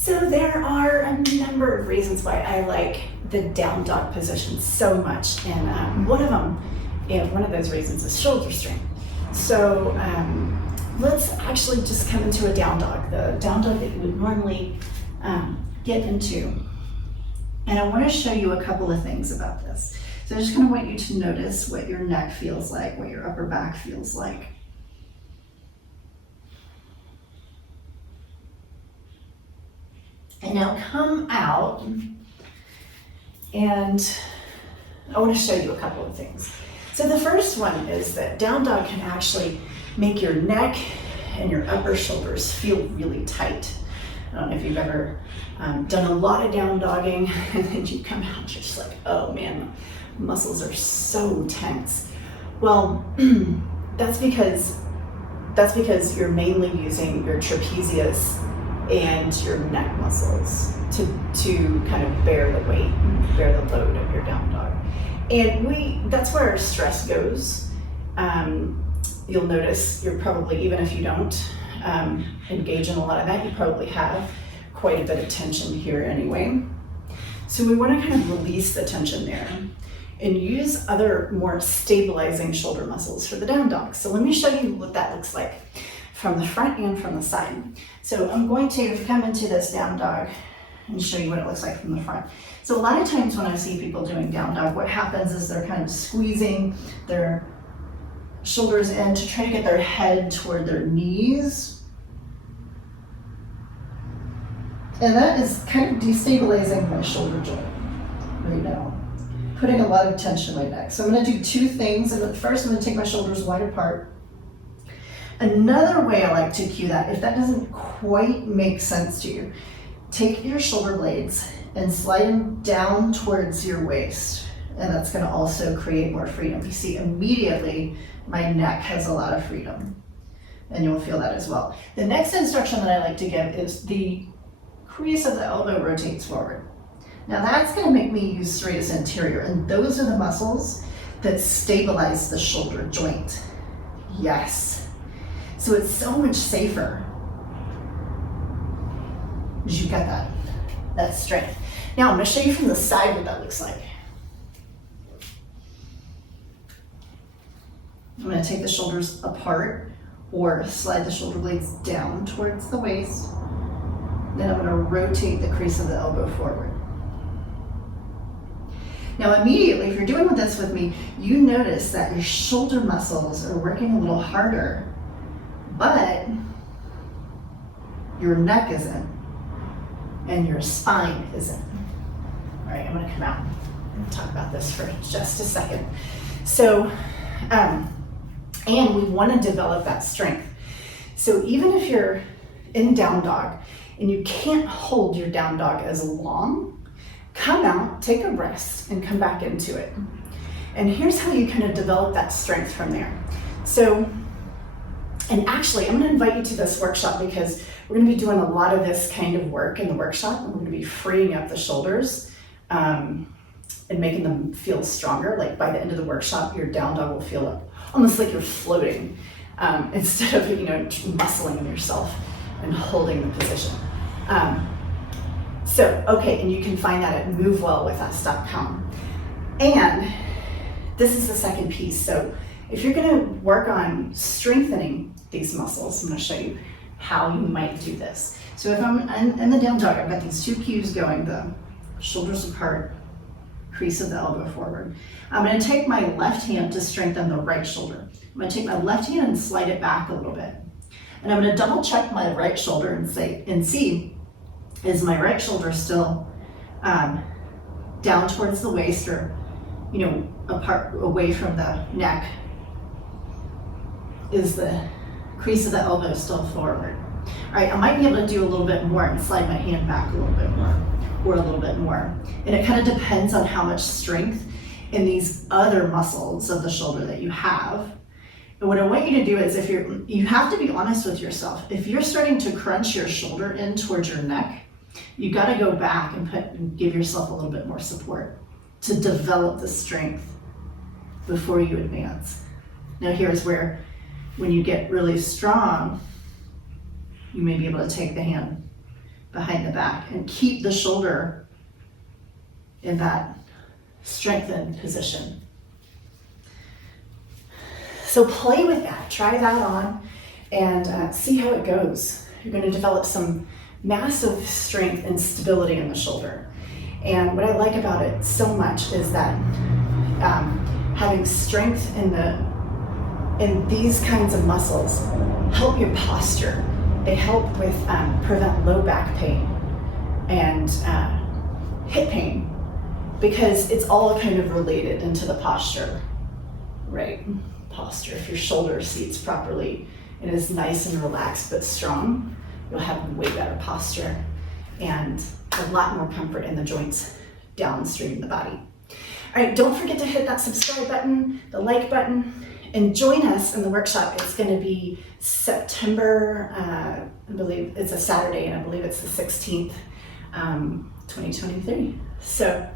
So there are a number of reasons why I like the down dog position so much, and one of those reasons is shoulder strength. So let's actually just come into a down dog, the down dog that you would normally get into. And I want to show you a couple of things about this. So I just kind of want you to notice what your neck feels like, what your upper back feels like. And now come out, and I want to show you a couple of things. So the first one is that down dog can actually make your neck and your upper shoulders feel really tight. I don't know if you've ever done a lot of down dogging and then you come out and you're just like, oh man, muscles are so tense. Well, that's because you're mainly using your trapezius and your neck muscles to kind of bear the weight, bear the load of your down dog. And that's where our stress goes. You'll notice you're probably, even if you don't engage in a lot of that, you probably have quite a bit of tension here anyway. So we want to kind of release the tension there and use other more stabilizing shoulder muscles for the down dog. So let me show you what that looks like from the front and from the side. So I'm going to come into this down dog and show you what it looks like from the front. So a lot of times when I see people doing down dog, what happens is they're kind of squeezing their shoulders in to try to get their head toward their knees. And that is kind of destabilizing my shoulder joint right now, putting a lot of tension in my neck. So I'm going to do two things. And first, I'm going to take my shoulders wide apart. Another way I like to cue that, if that doesn't quite make sense to you, take your shoulder blades and slide them down towards your waist. And that's going to also create more freedom. You see, immediately my neck has a lot of freedom, and you'll feel that as well. The next instruction that I like to give is the crease of the elbow rotates forward. Now that's going to make me use serratus anterior, and those are the muscles that stabilize the shoulder joint. Yes. So it's so much safer because you've got that strength. Now I'm going to show you from the side what that looks like. I'm going to take the shoulders apart or slide the shoulder blades down towards the waist. Then I'm going to rotate the crease of the elbow forward. Now immediately, if you're doing this with me, you notice that your shoulder muscles are working a little harder, but your neck isn't, and your spine isn't. All right, I'm going to come out and talk about this for just a second. So, and we want to develop that strength. So even if you're in down dog and you can't hold your down dog as long, come out, take a rest, and come back into it. And here's how you kind of develop that strength from there. So, and actually, I'm going to invite you to this workshop because we're going to be doing a lot of this kind of work in the workshop. And we're going to be freeing up the shoulders and making them feel stronger. Like by the end of the workshop, your down dog will feel almost like you're floating instead of, muscling yourself and holding the position. Okay, and you can find that at MoveWellWithUs.com. And this is the second piece. So if you're going to work on strengthening these muscles, I'm going to show you how you might do this. So if I'm in the down dog, I've got these two cues going, the shoulders apart, crease of the elbow forward. I'm going to take my left hand to strengthen the right shoulder. I'm going to take my left hand and slide it back a little bit. And I'm going to double check my right shoulder and see, is my right shoulder still down towards the waist or, apart away from the neck? Is the crease of the elbow still forward? All right, I might be able to do a little bit more and slide my hand back a little bit more or a little bit more. And it kind of depends on how much strength in these other muscles of the shoulder that you have. And what I want you to do is you have to be honest with yourself. If you're starting to crunch your shoulder in towards your neck, you got to go back and give yourself a little bit more support to develop the strength before you advance. Now here's where, when you get really strong, you may be able to take the hand behind the back and keep the shoulder in that strengthened position. So play with that, try that on, and see how it goes. You're going to develop some massive strength and stability in the shoulder. And what I like about it so much is that having strength in these kinds of muscles help your posture. They help with prevent low back pain and hip pain, because it's all kind of related into the posture, right? Posture. If your shoulder seats properly and is nice and relaxed but strong, you'll have way better posture and a lot more comfort in the joints downstream in the body. All right, don't forget to hit that subscribe button, the like button, and join us in the workshop. It's going to be September, I believe it's a Saturday, and I believe it's the 16th, 2023. So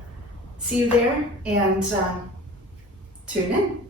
see you there, and tune in.